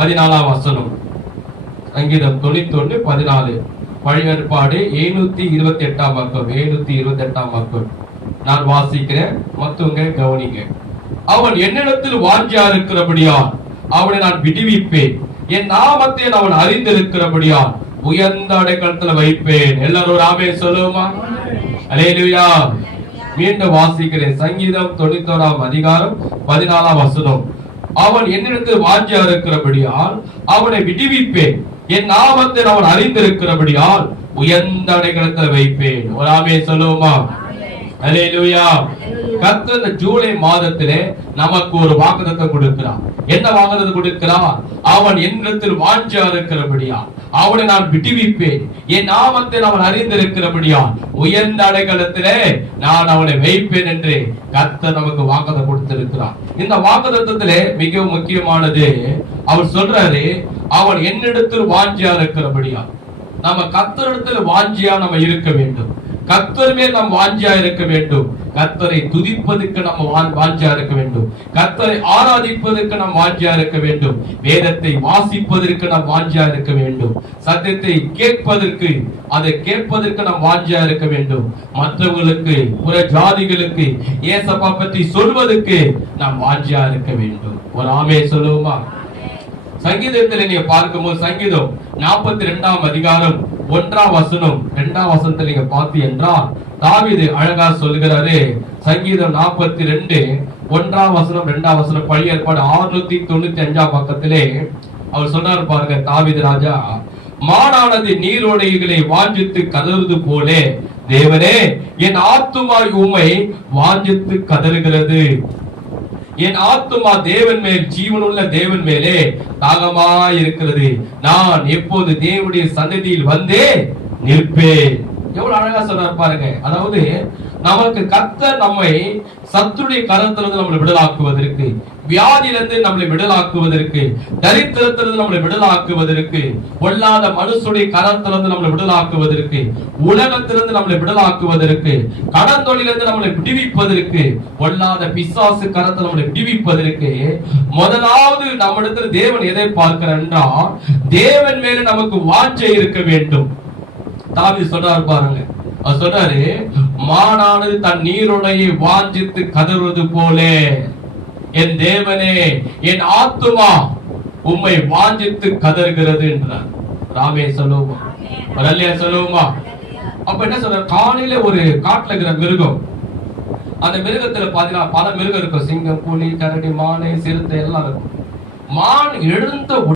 14 வசனம். சங்கீதம் 91:14. பழைய ஏற்பாடு 728 பக்கம். 728 பக்கம் நான் வாசிக்கிறேன், மத்தவங்க கவனிங்க. அவன் என்னிடத்தில் வாஞ்சியா இருக்கிறபடியால் அவனை நான் விடுவிப்பேன். என் நாமத்தை அவன் அறிந்திருக்கிறபடியால் உயர்ந்த அடைக்கலத்தில் வைப்பேன். எல்லாரும் ஆமென் சொல்லுமா? அல்லேலூயா. மீண்டும் வாசிக்கிறேன். சங்கீதம் 91:14 வசனம். அவன் என்னிடத்தில் வாஞ்சியா இருக்கிறபடியால் அவனை விடுவிப்பேன். என் நாமத்தை அவன் அறிந்திருக்கிறபடியால் உயர்ந்த அடைக்கலத்தில் வைப்பேன். ஒரு ஆமென் சொல்லுமா? அல்லேலூயா. கர்த்தர் இந்த ஜூலை மாதத்திலே நமக்கு ஒரு வாக்குத்தத்தம் கொடுக்கிறார். என்ன வாக்குத்தத்தம் கொடுக்கிறார்? அவன் என்னிடத்தில் வாஞ்சியா இருக்கிறபடியால் அவனை நான் விடுவிப்பேன். என் நாமத்தை அவன் அறிந்திருக்கிறபடியால் உயர்ந்த அடைக்கலத்திலே நான் அவனை வைப்பேன் என்று கர்த்தர் நமக்கு வாக்குத்தத்தம் கொடுத்திருக்கிறார். இந்த வாக்குத்தத்தத்திலே மிக முக்கியமானது அவர் சொல்றாரு, அவன் என்னிடத்தில் வாஞ்சியா இருக்கிறபடியால். நம்ம கர்த்தரிடத்தில் வாஞ்சியா நம்ம இருக்க வேண்டும். கர்த்தர் மேல் நாம் வாஞ்சியா இருக்க வேண்டும். கர்த்தரை துதிப்பதற்கு நம்ம வாஞ்சியா இருக்க வேண்டும். கர்த்தரை ஆராதிப்பதற்கு நாம் வாஞ்சியா இருக்க வேண்டும். வேதத்தை வாசிப்பதற்கு நாம் வாஞ்சியா இருக்க வேண்டும். சத்தியத்தை கேட்பதற்கு, அதை கேட்பதற்கு நாம் வாஞ்சியா இருக்க வேண்டும். மற்றவர்களுக்கு, புற ஜாதிகளுக்கு இயேசுவை பற்றி சொல்வதற்கு நாம் வாஞ்சியா இருக்க வேண்டும். ஒரு ஆமென் சொல்லுவோமா? சங்கீதத்தில் நீங்க பார்க்கும்போது சங்கீதம் 42 அதிகாரம் 1 வசனம் 2 வசனத்தில் நீங்க பார்த்து என்றால் தாவீது அழகா சொல்கிறாரு. சங்கீதம் 42 1 வசனம் 2 வசனம் பழைய ஏற்பாடு 695 பக்கத்திலே அவர் சொன்னார் பாருங்க. தாவீது ராஜா, மானானது நீரோடைகளை வாஞ்சித்து கதறுவது போலே தேவனே என் ஆத்துமா உம்மை வாஞ்சித்து கதறுகிறது. என் ஆத்துமா தேவன் மேல், ஜீவனுள்ள தேவன் மேலே தாகமாய் இருக்கிறது. நான் எப்போது தேவனுடைய சன்னதியில் வந்தே நிற்பேன். எவ்வளவு அழகா சொல்றார் பாருங்க. அதாவது நமக்கு கர்த்தர் நம்மை சத்துருடைய கரத்திலிருந்து நம்மளை விடுதலாக்குவதற்கு, வியாதியிலிருந்து நம்மளை விடுதலாக்குவதற்கு, தரித்திரத்திலிருந்து நம்மளை விடுதலாக்குவதற்கு, பொல்லாத மனுஷனுடைய கரத்திலிருந்து நம்மளை விடுதலாக்குவதற்கு, உலகத்திலிருந்து நம்மளை விடுதலாக்குவதற்கு, கடன் தொழிலிருந்து நம்மளை விடுவிப்பதற்கு, பொல்லாத பிசாசு கரத்தில் நம்மளை விடுவிப்பதற்கு முதலாவது நம்மிடத்தில் தேவன் எதை பார்க்கிறார் என்றால் தேவன் மேல நமக்கு வாஞ்சை இருக்க வேண்டும். தாவீது சொல்றாரு பாருங்க. அவர் சொல்றாரு, மானானது தன் நீருடையை வாஞ்சித்து கதறுவது போலே என் தேவனே என் ஆத்துமா உம்மை வாஞ்சித்து கதறுகிறது என்றார். ராமே சொல்லுவோமா? அல்லேலூயா சொல்லுவோமா? அப்ப என்ன சொல்ற? காலையில ஒரு காட்டுல இருக்கிற மிருகம், அந்த மிருகத்துல பாத்தீங்கன்னா பல மிருகம் இருக்கும். சிங்கம், புலி, கரடி, மானை, சிறுத்தை எல்லாம் இருக்கும். மான் எழுந்த